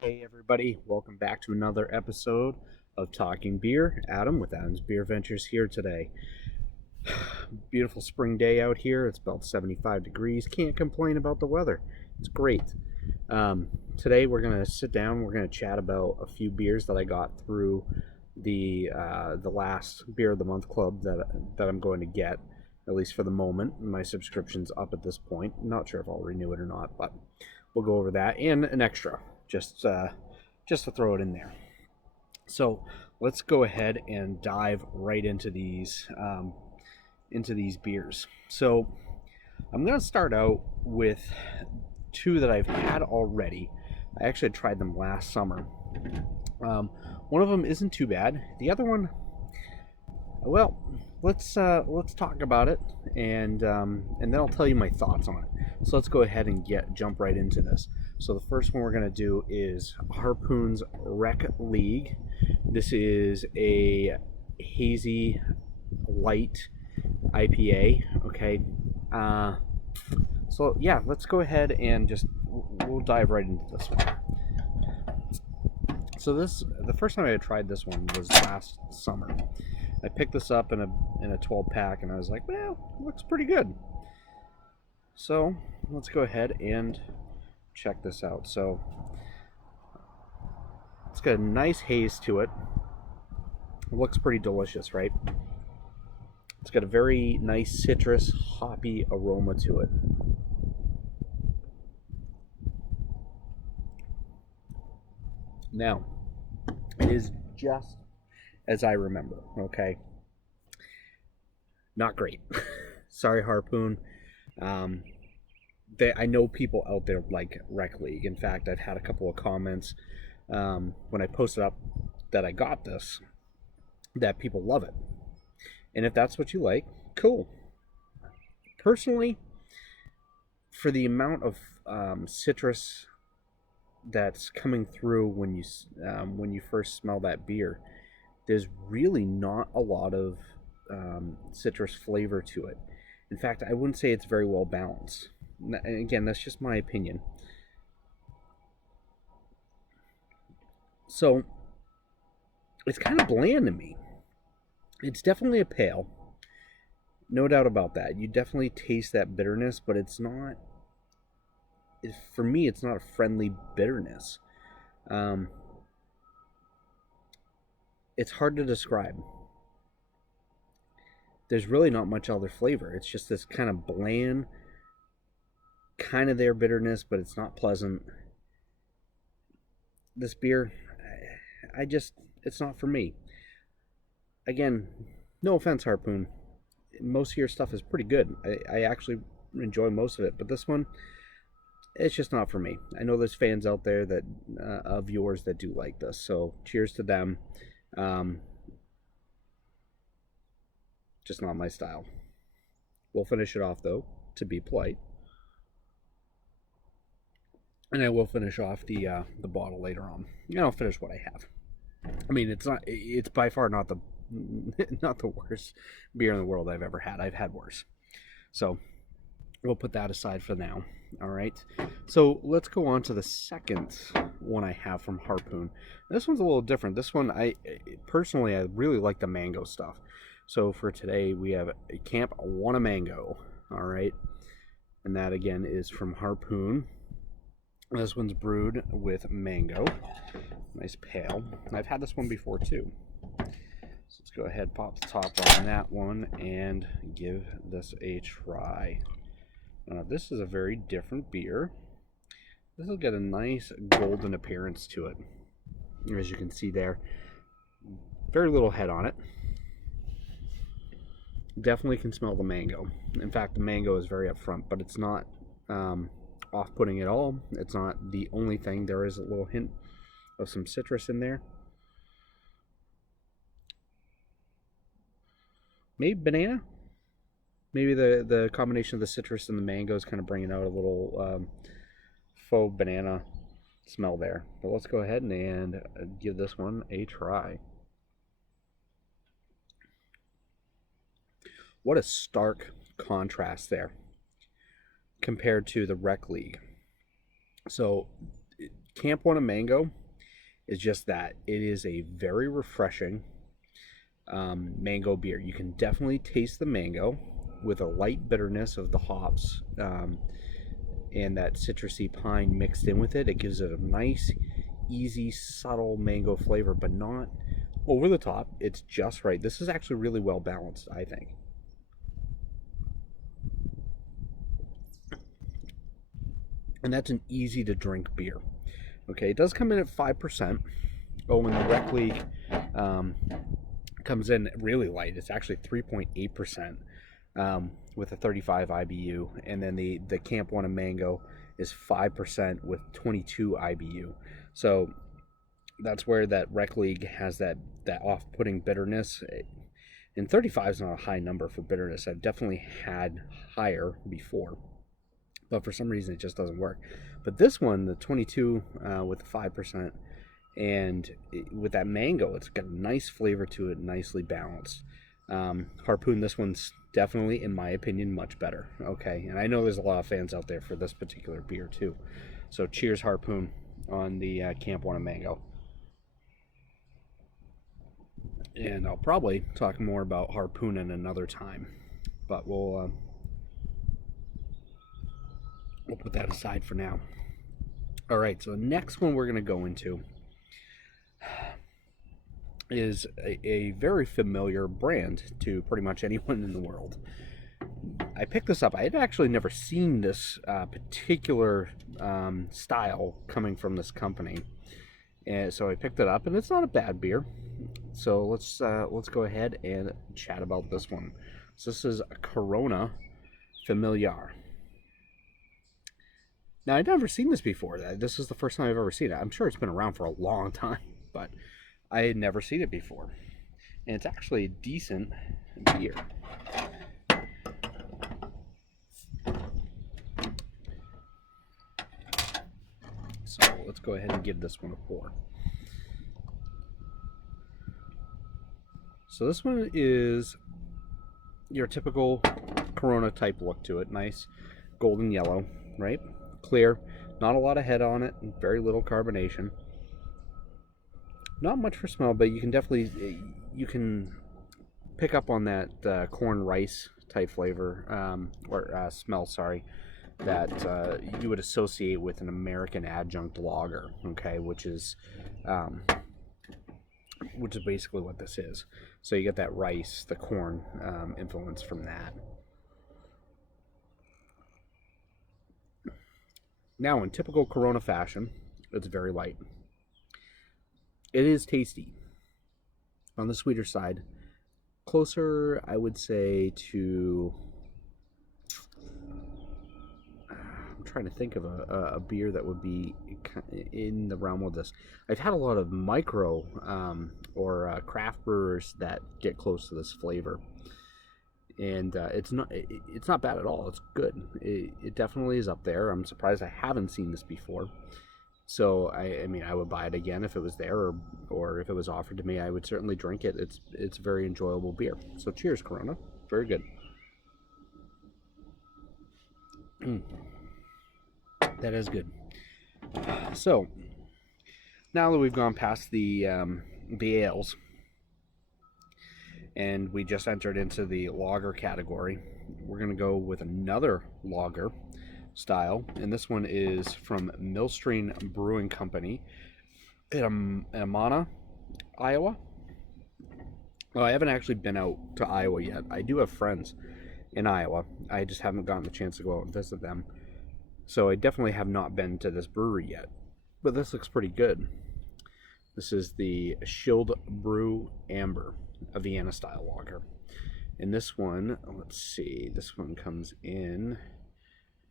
Hey everybody, welcome back to another episode of Talking Beer. Adam with Adam's Beer Ventures here today. Beautiful spring day out here. It's about 75 degrees. Can't complain about the weather. It's great. Today we're going to sit down. We're going to chat about a few beers that I got through the last Beer of the Month club that I'm going to get, at least for the moment. My subscription's up at this point. I'm not sure if I'll renew it or not, but we'll go over that and an extra. Just to throw it in there. So let's go ahead and dive right into these beers. So I'm going to start out with two that I've had already. I actually tried them last summer. One of them isn't too bad. The other one, well, let's talk about it, and then I'll tell you my thoughts on it. So let's go ahead and jump right into this. So the first one we're going to do is Harpoon's Rec League. This is a hazy light IPA. Okay. So yeah, let's go ahead and we'll dive right into this one. So the first time I had tried this one was last summer. I picked this up in a 12 pack, and I was like, well, it looks pretty good. So let's go ahead and check this out. So it's got a nice haze to it. It looks pretty delicious, right? It's got a very nice citrus, hoppy aroma to it. Now, it is just as I remember, okay? Not great. Sorry, Harpoon. I know people out there like Rec League. In fact, I've had a couple of comments when I posted up that I got this, that people love it. And if that's what you like, cool. Personally, for the amount of citrus that's coming through when you first smell that beer, there's really not a lot of citrus flavor to it. In fact, I wouldn't say it's very well balanced. And again, that's just my opinion. So it's kind of bland to me. It's definitely a pale, no doubt about that. You definitely taste that bitterness, but it's not, for me, it's not a friendly bitterness. It's hard to describe. There's really not much other flavor. It's just this kind of bland, kind of there bitterness, but it's not pleasant. This beer, it's not for me. Again, no offense, Harpoon. Most of your stuff is pretty good. I actually enjoy most of it, but this one, it's just not for me. I know there's fans out there that of yours that do like this, so cheers to them. Just not my style. We'll finish it off, though, to be polite. And I will finish off the bottle later on. And I'll finish what I have. I mean, it's by far not the worst beer in the world I've ever had. I've had worse. So we'll put that aside for now. All right. So let's go on to the second one I have from Harpoon. This one's a little different. This one, I really like the mango stuff. So for today, we have a Camp Wannamango. All right. And that, again, is from Harpoon. This one's brewed with mango. Nice pale. I've had this one before, too. So let's go ahead, pop the top on that one, and give this a try. This is a very different beer. This will get a nice golden appearance to it. As you can see there, very little head on it. Definitely can smell the mango. In fact, the mango is very upfront, but it's not off-putting at all. It's not the only thing. There is a little hint of some citrus in there. Maybe banana. Maybe the combination of the citrus and the mango is kind of bringing out a little faux banana smell there. But let's go ahead and give this one a try. What a stark contrast there compared to the Rec League. So Camp Wannamango is just that. It is a very refreshing mango beer. You can definitely taste the mango with a light bitterness of the hops and that citrusy pine mixed in with it. It gives it a nice, easy, subtle mango flavor, but not over the top. It's just right. This is actually really well balanced, I think. And that's an easy to drink beer. Okay, it does come in at 5%. Oh, and the Rec League comes in really light. It's actually 3.8% with a 35 IBU. And then the Camp Wannamango is 5% with 22 IBU. So that's where that Rec League has that off-putting bitterness. And 35 is not a high number for bitterness. I've definitely had higher before, but for some reason it just doesn't work. But this one, the 22 with the 5%, and with that mango, it's got a nice flavor to it, nicely balanced. Harpoon, this one's definitely, in my opinion, much better. Okay, and I know there's a lot of fans out there for this particular beer too. So cheers, Harpoon, on the Camp Wannamango. And I'll probably talk more about Harpoon in another time, but we'll put that aside for now. All right, so the next one we're going to go into is a very familiar brand to pretty much anyone in the world. I picked this up. I had actually never seen this particular style coming from this company, and so I picked it up, and it's not a bad beer. So let's go ahead and chat about this one. So this is a Corona Familiar. Now, I'd never seen this before. This is the first time I've ever seen it. I'm sure it's been around for a long time, but I had never seen it before. And it's actually a decent beer. So let's go ahead and give this one a pour. So this one is your typical Corona type look to it. Nice golden yellow, right? Clear, not a lot of head on it, very little carbonation. Not much for smell, but you can definitely pick up on that corn rice type flavor or smell, sorry, that you would associate with an American adjunct lager, okay, which is basically what this is. So you get that rice, the corn influence from that. Now, in typical Corona fashion, it's very light. It is tasty. On the sweeter side, closer, I would say, to... I'm trying to think of a beer that would be in the realm of this. I've had a lot of micro or craft brewers that get close to this flavor. And it's not bad at all. It's good. It definitely is up there. I'm surprised I haven't seen this before. So I mean, I would buy it again if it was there, or if it was offered to me, I would certainly drink it. It's a very enjoyable beer. So cheers, Corona. Very good. That is good. So now that we've gone past the ales, and we just entered into the lager category, we're going to go with another lager style, and this one is from Millstream Brewing Company in Amana, Iowa. Well, I haven't actually been out to Iowa yet. I do have friends in Iowa. I just haven't gotten the chance to go out and visit them. So I definitely have not been to this brewery yet. But this looks pretty good. This is the Schild Brau Amber, a Vienna style lager. And this one, let's see, this one comes in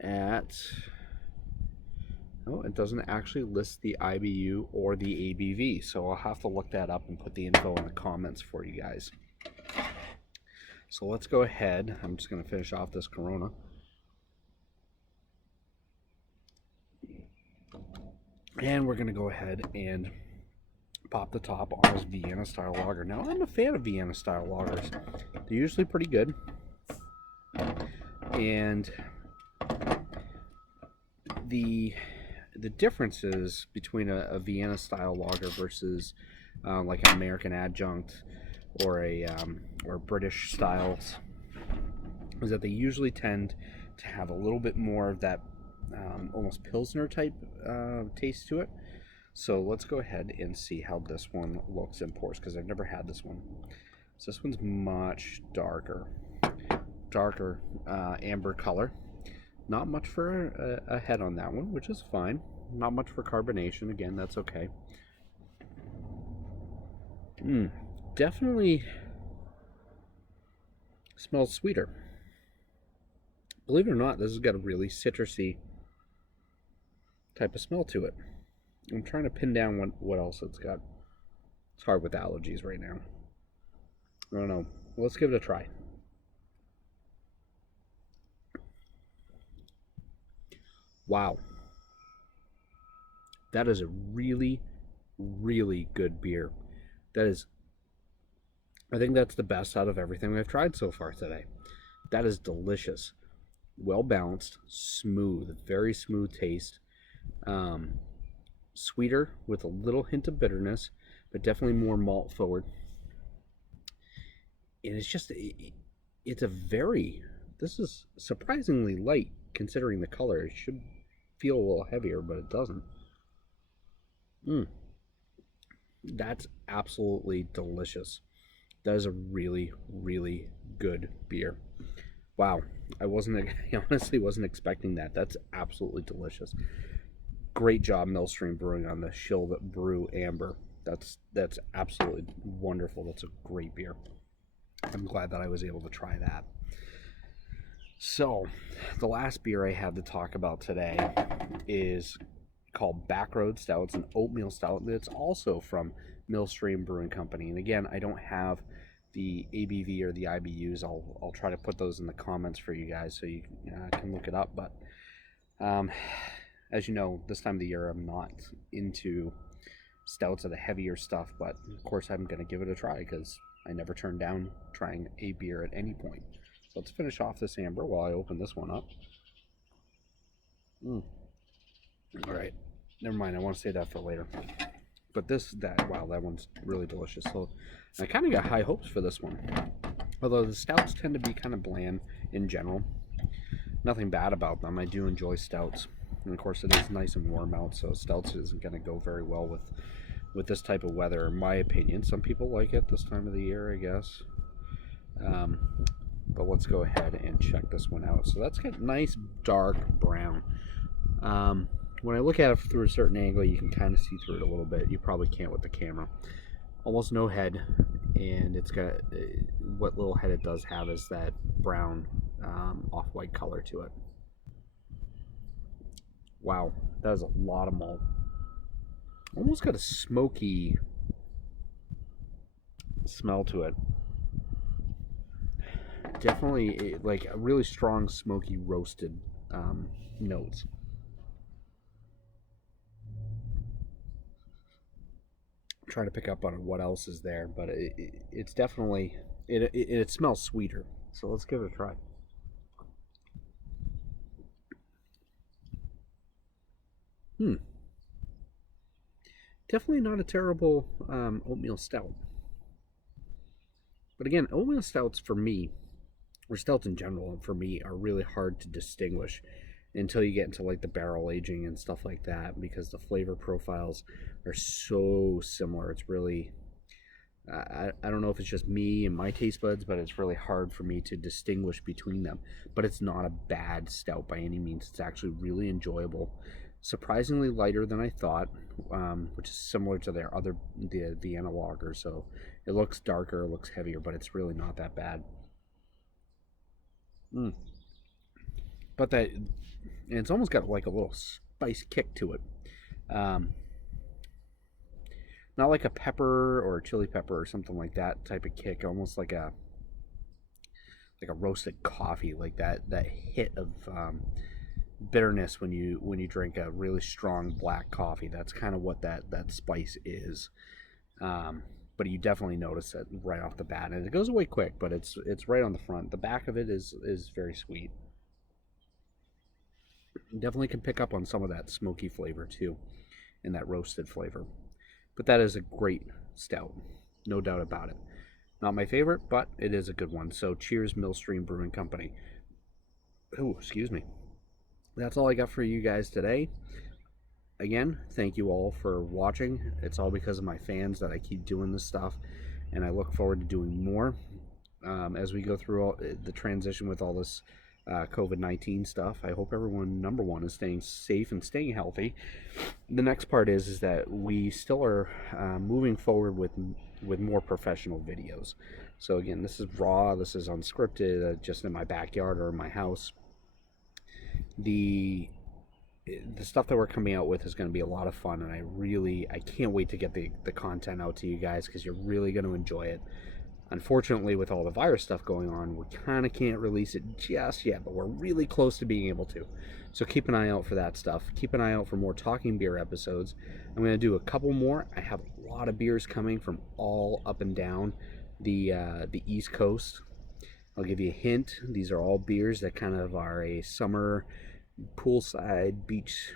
at, oh, it doesn't actually list the IBU or the ABV, so I'll have to look that up and put the info in the comments for you guys. So let's go ahead. I'm just going to finish off this Corona. And we're going to go ahead and pop the top on this Vienna style lager. Now, I'm a fan of Vienna style lagers. They're usually pretty good. And the the differences between a Vienna style lager versus like an American adjunct or a or British styles is that they usually tend to have a little bit more of that almost Pilsner type taste to it. So let's go ahead and see how this one looks in pours, because I've never had this one. So this one's much darker amber color. Not much for a head on that one, which is fine. Not much for carbonation. Again, that's okay. Definitely smells sweeter. Believe it or not, this has got a really citrusy type of smell to it. I'm trying to pin down what else it's got. It's hard with allergies right now. I don't know. Let's give it a try. Wow. That is a really, really good beer. That is, I think that's the best out of everything we've tried so far today. That is delicious. Well balanced, smooth, very smooth taste. Sweeter with a little hint of bitterness, but definitely more malt forward. And it's just, it's a very, this is surprisingly light considering the color. It should feel a little heavier, but it doesn't. That's absolutely delicious. That is a really, really good beer. Wow, I honestly wasn't expecting that. That's absolutely delicious. Great job, Millstream Brewing, on the Schild Brau Amber. That's absolutely wonderful. That's a great beer. I'm glad that I was able to try that. So, the last beer I have to talk about today is called Backroad Stout. It's an oatmeal stout. It's also from Millstream Brewing Company. And again, I don't have the ABV or the IBUs. I'll try to put those in the comments for you guys so you can look it up. But as you know, this time of the year I'm not into stouts of the heavier stuff, but of course I'm going to give it a try because I never turn down trying a beer at any point. So let's finish off this amber while I open this one up. Alright, never mind, I want to save that for later. But wow, that one's really delicious. So I kind of got high hopes for this one. Although the stouts tend to be kind of bland in general. Nothing bad about them. I do enjoy stouts. And of course it is nice and warm out, so stouts isn't going to go very well with this type of weather, in my opinion. Some people like it this time of the year, I guess. But let's go ahead and check this one out. So that's got nice dark brown. When I look at it through a certain angle, you can kind of see through it a little bit. You probably can't with the camera. Almost no head, and it's got what little head it does have is that brown off-white color to it. Wow, that is a lot of malt. Almost got a smoky smell to it. Definitely like a really strong smoky roasted notes. I'm trying to pick up on what else is there, but it's definitely it smells sweeter. So let's give it a try. Definitely not a terrible oatmeal stout. But again, oatmeal stouts for me, or stouts in general for me, are really hard to distinguish until you get into like the barrel aging and stuff like that, because the flavor profiles are so similar. It's really, I don't know if it's just me and my taste buds, but it's really hard for me to distinguish between them. But it's not a bad stout by any means. It's actually really enjoyable. Surprisingly lighter than I thought, which is similar to the Vienna lager. So it looks darker, it looks heavier, but it's really not that bad. But and it's almost got like a little spice kick to it. Not like a pepper or a chili pepper or something like that type of kick. Almost like a roasted coffee, like that hit of bitterness when you drink a really strong black coffee. That's kind of what that spice is. But you definitely notice it right off the bat, and it goes away quick, but it's right on the front. The back of it is very sweet. You definitely can pick up on some of that smoky flavor too, and that roasted flavor. But that is a great stout, no doubt about it. Not my favorite, but it is a good one. So cheers, Millstream Brewing Company. Oh, excuse me. That's all I got for you guys today. Again, thank you all for watching. It's all because of my fans that I keep doing this stuff, and I look forward to doing more as we go through all the transition with all this COVID-19 stuff. I hope everyone, number one, is staying safe and staying healthy. The next part is that we still are moving forward with more professional videos. So again, this is raw, this is unscripted, just in my backyard or in my house. The stuff that we're coming out with is going to be a lot of fun, and I can't wait to get the content out to you guys, because you're really going to enjoy it. Unfortunately, with all the virus stuff going on, we kind of can't release it just yet, but we're really close to being able to. So keep an eye out for that stuff. Keep an eye out for more Talking Beer episodes. I'm going to do a couple more. I have a lot of beers coming from all up and down the East Coast. I'll give you a hint. These are all beers that kind of are a summer poolside, beach,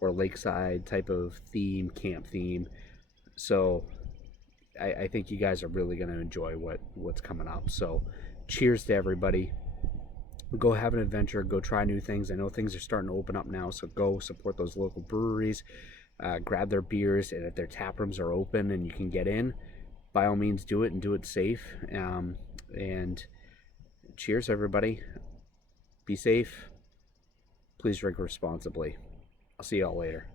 or lakeside type of theme, camp theme. So I think you guys are really going to enjoy what's coming up. So cheers to everybody. Go have an adventure. Go try new things. I know things are starting to open up now, so go support those local breweries. Grab their beers, and if their tap rooms are open and you can get in, by all means do it, and do it safe. And cheers, everybody. Be safe. Please drink responsibly. I'll see y'all later.